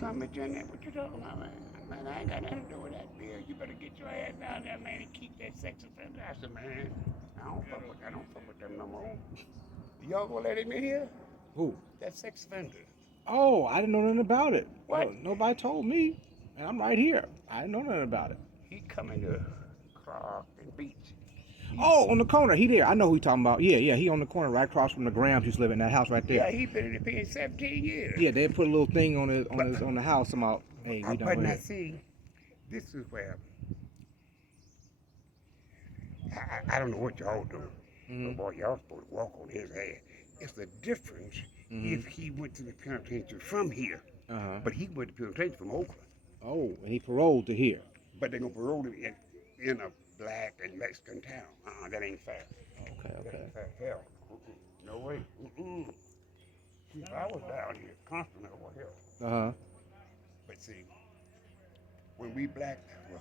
something, Jenny. What you talking about, man? Man, I ain't got nothing to do with that bill. You better get your ass down there, man, and keep that sex offender. I said, man, I don't fuck with them no more. Y'all gonna let him in here? Who? That sex offender. Oh, I didn't know nothing about it. What? Nobody told me, and I'm right here. I didn't know nothing about it. He coming to Clark and Beach. Oh, on the corner. He there. I know who you talking about. Yeah, yeah. He on the corner right across from the Grams used to live in that house right there. Yeah, he been in the pen 17 years. Yeah, they put a little thing on his But, on the house about, hey, we don't but go now here. see, this is where I don't know what y'all do, but Mhm. boy, y'all supposed to walk on his head. It's the difference Mhm. if he went to the penitentiary from here, Uh huh. but he went to penitentiary from Oakland. Oh, and he paroled to here. But they're gonna parole him in a black and Mexican town. That ain't fair. Okay, That okay. ain't fair. Hell, no way. See, if I was down here constantly over here, Uh huh. but see, when we black, well,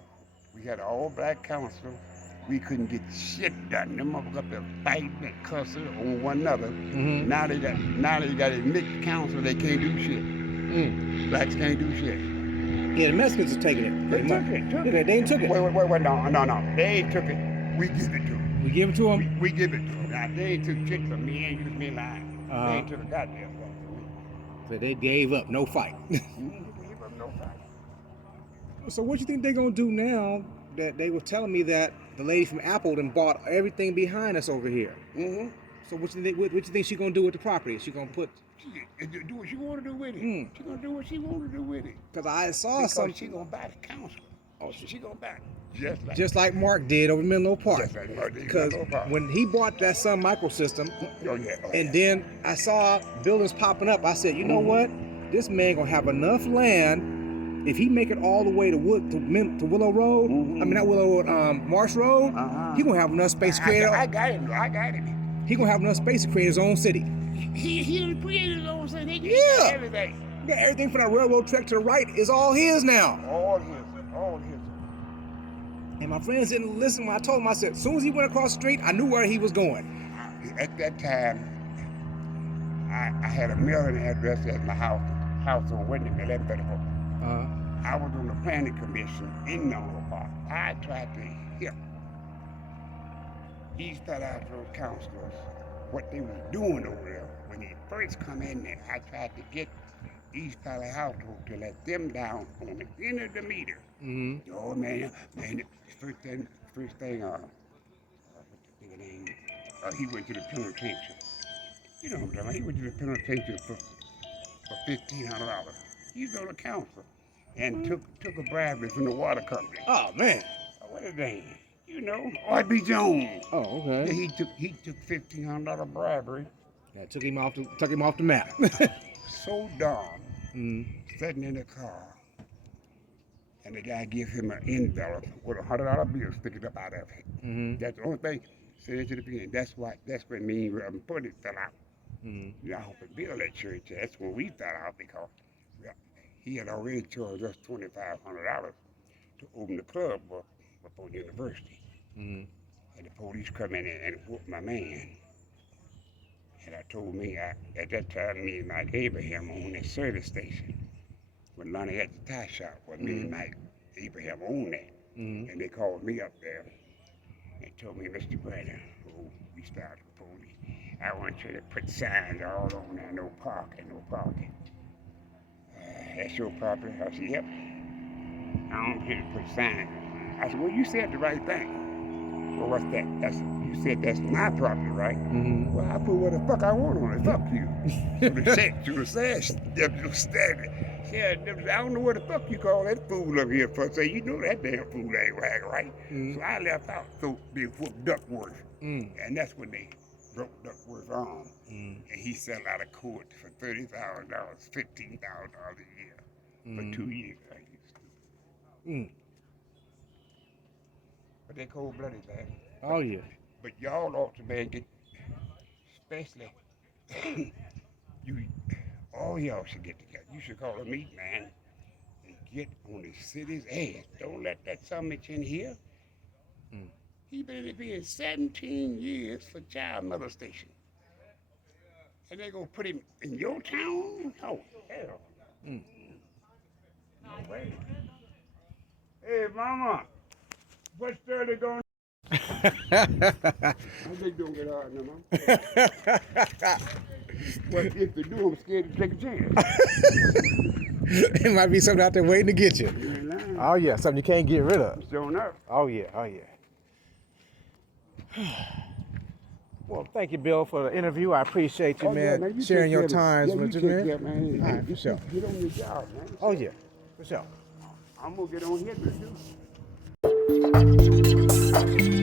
we had an all black council. We couldn't get shit done. Them motherfuckers up there fighting and cussing on one another. Mhm. Now they got a mixed council. They can't do shit. Mm. Blacks can't do shit. Yeah, the Mexicans are taking it They pretty much. took it. Took Yeah, it. they took it. Wait. No. They ain't took it. We give it to them. We give it to them. We give it to them. Now they ain't took shit from me. Ain't used me lying. Uh They huh. ain't took a goddamn thing from me. So they gave up, no fight. Give them no fight. So what you think they're gonna do now that they were telling me that the lady from Apple done bought everything behind us over here? Mm-hmm. So what you think she gonna do with the property? She gonna put? She do what she want to do with it. Hmm. She gonna do what she want to do with it. Because I saw Because she something. gonna buy the council. Oh, She gonna buy it. just like Mark did over Menlo Park. Just like Marty Because Menlo Park. when he bought that Sun Microsystem, Oh yeah. Oh, and yeah. then I saw buildings popping up, I said, you know what? This man gonna have enough land. If he make it all the way to Willow Road, I mean not Willow Road, Marsh Road, he gonna have enough space to create. I got it. I got it. He gonna have enough space to create his own city. He created his own thing. He Yeah. got everything. Yeah, everything from that railroad track to the right is all his now. All his. All his. And my friends didn't listen when I told them. I said, as soon as he went across the street, I knew where he was going. At that time, I had a mailing address at my house on Wednesday, 1134. I was on the planning commission in Menlo Park. I tried to help East Palo councilors what they was doing over there. When they first come in there, I tried to get East Palo Alto to let them down on the end of the meter. Mm-hmm. Oh man, first thing, what's the nigga name? He went to the penitentiary. You know what I'm talking about? He went to the penitentiary for $1,500. He's on the council and took a bribery from the water company. Oh man. What his name? You know, R.B. Jones. Oh, okay. Yeah, he took $1,500 bribery. That took him off the map. So dumb, mm. sitting in the car, and the guy give him an envelope with $100 bill sticking up out of it. Mm-hmm. That's the only thing. Send it to the beginning. That's what me and Buddy fell out. Mm-hmm. I hope it build that church. That's when we fell out because he had already charged us $2,500 to open the club up before the university. Mm-hmm. And the police come in and whooped my man. And I told me, at that time, me and Mike Abraham owned that service station. When Lonnie had the tie shop, me and Mike Abraham owned that. Mm-hmm. And they called me up there and told me, Mr. Brandon, we started the police. I want you to put signs all on there, no parking, no parking. That's your property? I said, yep. I don't care to put signs. I said, well, you said the right thing. Well, what's that? You said that's my property, right? Mm-hmm. Well, I put what the fuck I want on it. Fuck you. So the sash, I don't know what the fuck you call that fool up here for. Say, you know that damn fool ain't right? Mm-hmm. So I left out so they whooped Duckworth. Mm. And that's when they broke Duckworth's arm. Mm. And he settled out of court for $30,000, $15,000 a year for 2 years. Mm. But they cold-blooded, man. Oh yeah. But y'all ought to, man, get, especially, you, all y'all should get together. You should call a meeting, man, and get on the city's ass. Don't let that summit in here. Mm. He been being 17 years for child molestation. And they gonna put him in your town? Oh, hell. Mm. No way. Hey, mama, what's 30 going? I think don't get hard no more. But if they do, I'm scared to take a chance. It might be something out there waiting to get you. You ain't lying. Oh yeah, something you can't get rid of. Showing up. Oh yeah, oh yeah. Well, thank you, Bill, for the interview. I appreciate you, man, man, you sharing your take care times of it. with Yeah, you, you man. take care, man. All right, for sure. Get on your job, man. Oh yeah, for sure. I'm gonna get on here with you.